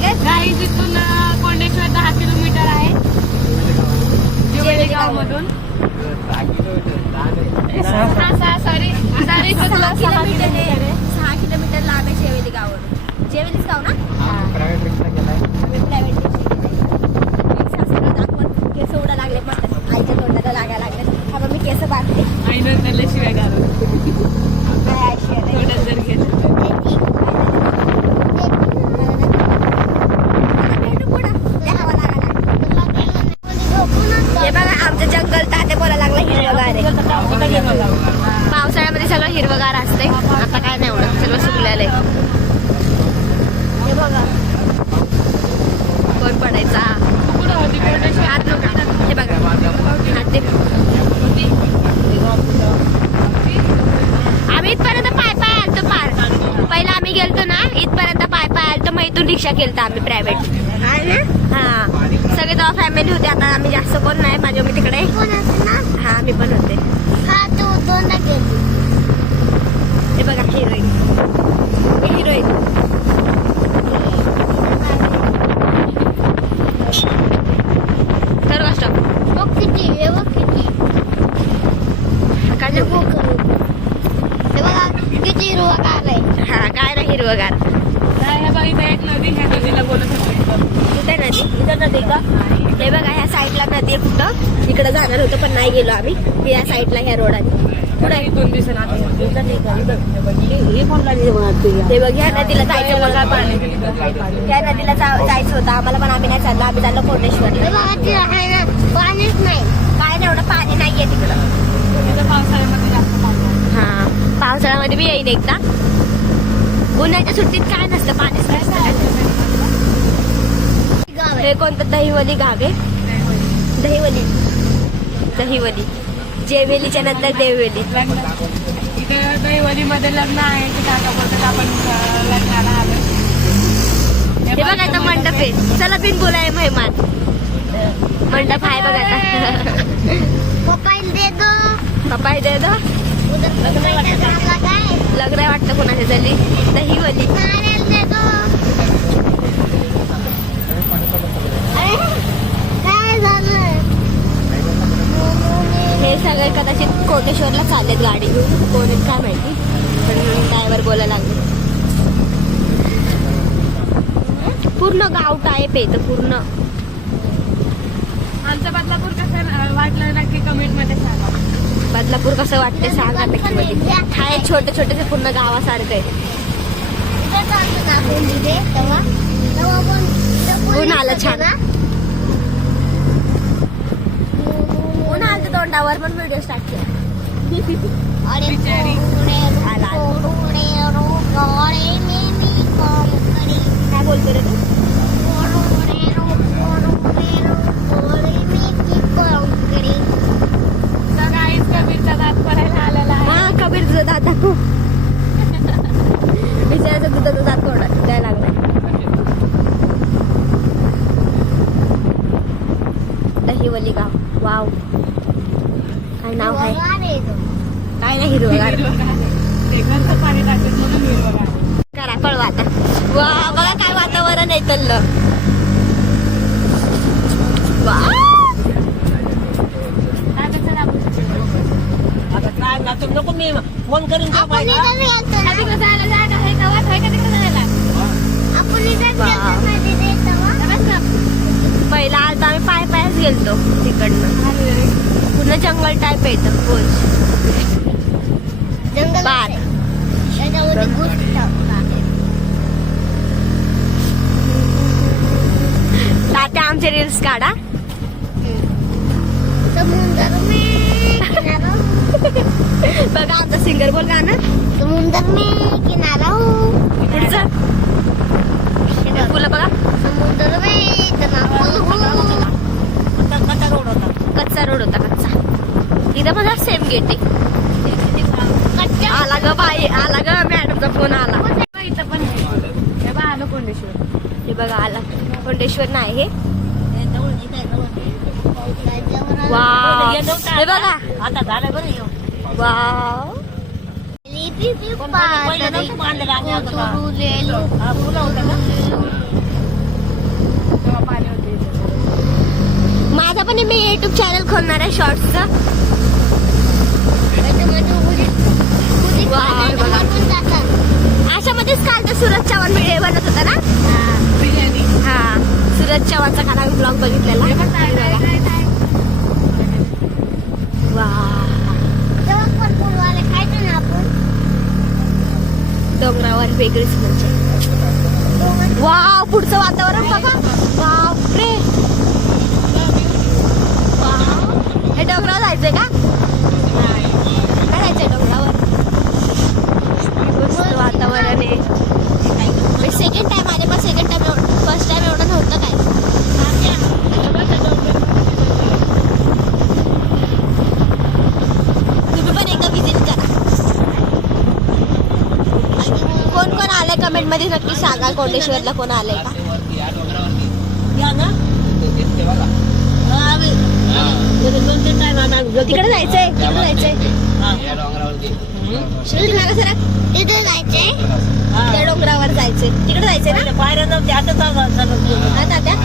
काय गाई तिथून कोंडेश्वर दहा किलोमीटर आहे. जेवली गाव मधून सॉरी सहा किलोमीटर लांब आहे जेवेली गावावरून जेवेलीच गाव ना? हिरवगार असते. आता काय नाही एवढं. सगळं सुकलेलं आहे. बघा. कोण पडायचा? कुठं होती कोरडेश्वर? हात नको हे बघा. हात ते आम्ही इथपर्यंत पाय पाय आलतो पार पहिला आम्ही गेलतो ना इथपर्यंत पाय पाय आलतो. मग इथून रिक्षा केलतो आम्ही प्रायव्हेट हा. सगळे तेव्हा फॅमिली होते. आता आम्ही जास्त कोण नाही. माझ्या मी तिकडे. हा मी पण होते. हे बघा हिरोईन हिरोईन तर कष्ट काय नको हा काय नाही हिरवगार नाही, हे बघ, इथं एक नदी ह्या नदीला बोलत होते कुठे नदी इथं नदी का हे बघा ह्या साईडला नदी आहे कुठं इकडे जाणार होतो पण नाही गेलो आम्ही या साईडला ह्या रोडाने पुढे बघ ह्या नदीला जायचं बघा पाणी ह्या नदीला जा- जायचं होतं. आम्हाला पण आम्ही नाही चाललो. आम्ही चाललो कोटेश्वरला. पाणीच नाही. काय नाही एवढं पाणी नाहीये तिकडं. पावसाळ्यामध्ये पाणी. हा पावसाळ्यामध्ये बी येईन एकदा. उन्हाळ्याच्या सुट्टीत काय नसतं पाणीच नसतं. गाव आहे. हे कोणतं? दहिवली गाव आहे. दहिवली. दहिवली. जेवेलीच्या नंतर देववेली. इथं दैवलीमध्ये लग्न आहे ते काका बोलतात आपण लग्नाला आलो. हे बघा आता मंडप आहे. चला बिन बोलाय मेहमान. मंडप आहे बघा आता. मोबाईल दे दो पप्पा दे दो लग्न आहे वाटतं कोणाच्या झाली दहिवली नारळ दे दो अरे काय झालं? हे सगळे कदाचित कोटेश्वरला चाललेत गाडी घेऊन. कोण काय माहिती. पण ड्रायव्हर बोलायला लागले. पूर्ण गाव टाईप आहे इथं पूर्ण. आमचं बदलापूर कसं वाटलं नक्की कमेंटमध्ये सांगा. बदलापूर कसं वाटते सांगा नक्की मध्ये. छोटे छोटे पूर्ण गावासारखं आहे. ऊन आलं छान. तोंडावर पण व्हिडिओ स्टार्ट केला काय बोलतो रे तू कोडे रो कोडे रो कोडे मी की कोम करी तर आईच कबीरचा दात पडायला आलेला आहे हा कबीर तुझं दात दाखव विचारायचं तुझं दात तोंडात काय लागलाय दहिवली गाव वाव काय नाव आहे रे तो हिरवगार पाणी टाकत म्हणून हिरवं आहे. करा पळवा आता वा बघा काय वातावरण आहे तल्लं वा! नको मी फोन करून पहिला आज आम्ही पाय पायच गेलतो तिकडनं. पूर्ण जंगल टाईप इथं बोल जंगल बार. त्याच्यामध्ये आहे. तात्या आमचे रील्स काढा. समुंदर में. किनारा. बघा आमचा सिंगर बोल गाणं. समुंदर में किनारा हो. पुढचं. फुलं बघा. समुंदर में हो कसा रोड होता कच्चा रोड होता. कच्चा. इथं पण सेम गेट आहे. आला ग बाई आला ग. मॅडमचा फोन आला. इथं पण हे बघा आलं कोंडेश्वर. हे बघा आला. कोंडेश्वर नाही हे. वाव. हे बघा. आता झालं बरं येऊ वाव. माझा पण मी युट्यूब चॅनल खोलणार आहे शॉर्ट्सचं त्याच्यामध्ये उडीद उडीद वा, खाण्याचं बघा. पण जातात. अशामध्येच काल तर सूरज चव्हाण व्हिडिओ बनत होता ना? बिर्याणी. हा सूरज चव्हाणचा काल आम्ही ब्लॉग बघितलेला. वा. डोंगरावर वेगळीच म्हणजे वाव पुढचं वातावरण बघा. बापरे. वाव. हे डोंगरावर जायचंय का काय जायचंय डोंगरावर मस्त वातावरण आहे सेकंड टाइम आले पण सेकंड टाइम फर्स्ट टाइम एवढं नव्हतं काय तुम्ही पण एकदा विजिट करा कोण कोण आलाय कमेंटमध्ये नक्की सांगा. कोंडेश्वरला कोण आलंय का? ना? दोन तिकडे जायचंय तिकडे जायचंय. तिथे जायचंय. त्या डोंगरावर जायचंय. तिकडे जायचंय ना? त्या पायऱ्या आता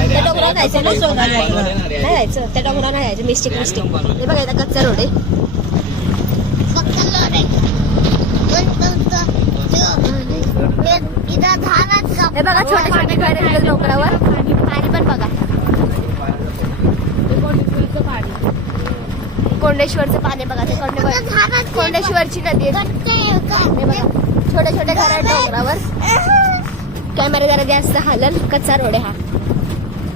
त्या डोंगरावर जायचंय ना? नाही जायचं. त्या डोंगरावर नाही जायचं. Mistake mistake. हे बघा कच्चा रोड आहे फक्त लोरे. पण तुमचं ते- इथं झाडात का- हे बघा छोटे छोटे घर डोंगरावर. पाणी पण बघा. कोंडेश्वरीचं पाणी. बघा ते कोंडेश्वर कोंडेश्वरची नदी आहे. कट्टे का? हे बघा छोटे छोटे घर डोंगरावर. कॅमेरा जरा जास्त हालल कच्चा रोड आहे हा.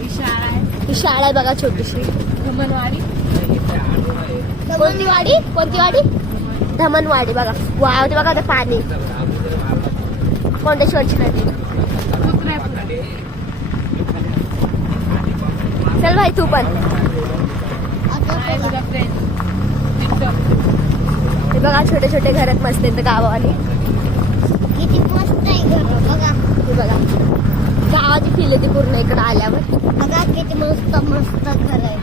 ही शाळा आहे. ही शाळा आहे बघा छोटीशी. धमनवाडी कोणती वाडी? कोणती वाडी? धमनवाडी बघा. वाव ते बघा ते पाणी. कोंडेश्वरची नदी? चल भाई तू पण. हे बघा छोटे छोटे घर आहेत मस्त आहेत गावावाली. किती मस्त आहे घर बघा. हे बघा. गावाची फील येते पूर्ण इकडे आल्यावर. बघा किती मस्त मस्त घर आहे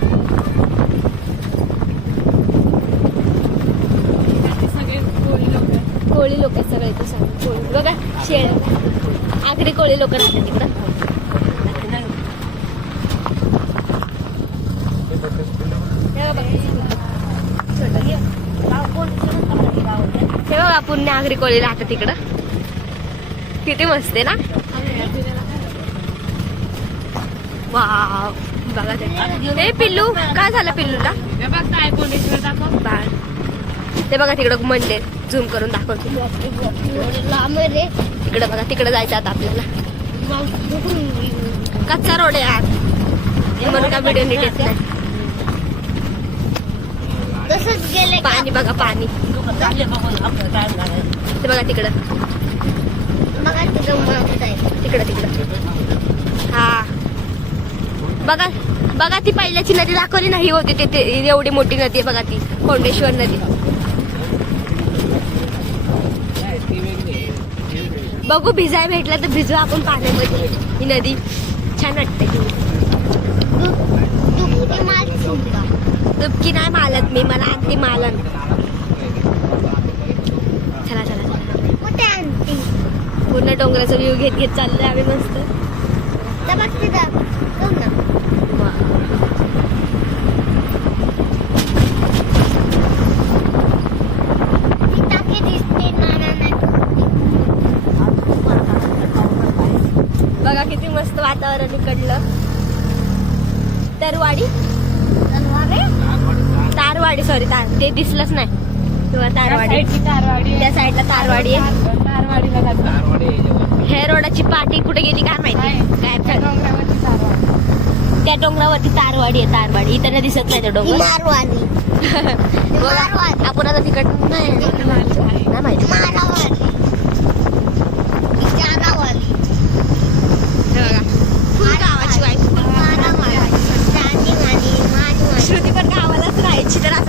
ते सगळे कोळी लोक आहेत. कोळी लोक आहेत सगळे इथं सगळे कोळी बघा शेळ आगरी कोळी लोक राहतात तिकडं. पुण्य आगरी कोळी राहतात तिकडं. किती मस्त ना? वाव. बघा ते. हे पिल्लू काय झालं पिल्लूला? ते बघा तिकडं मंदिर झूम करून दाखवते. लांब आहे रे. तिकडे बघा तिकडे जायचं आता आपल्याला. कच्चा रोड आहे म्हणून का व्हिडिओ नीट येत नाही. तसंच गेले? पाणी बघा पाणी. ते बघा तिकडं. बघा तिथं आहे. तिकडं तिकडं. हा. बघा बघा ती पहिल्याची नदी दाखवली नाही होती ते- ते एवढी मोठी नदी आहे बघा ती. कोंडेश्वर नदी. बघू भिजाय भेटला तर भिजू आपण पाण्यामध्ये. ही नदी छान वाटते. माल दुबकी नाही मालत मी मला आणते मालन चला चला चला. कुठे पूर्ण डोंगराचा व्ह्यू घेत घेत चाललोय आम्ही मस्त तर बघ तिथं बघ ना वा. ती टाकी दिसते नाना नाही बघा किती मस्त वातावरण इकडलं. तरवाडी? तारवाडी सॉरी तार ते दिसलंच नाही. किंवा तारवाडी. त्या साईडला तारवाडी आहे. तार- तारवाडीला जातो. हे रोडाची पाटी कुठे गेली काय माहिती. काय त्या त्या डोंगरावरती तारवाडी आहे तारवाडी. इथं नाही दिसत नाही तो डोंगर. आपण आता तिकड नाही. नाही माहिती. फुल गावाची वाईफ श्रुती पण गावालाच राहायची तर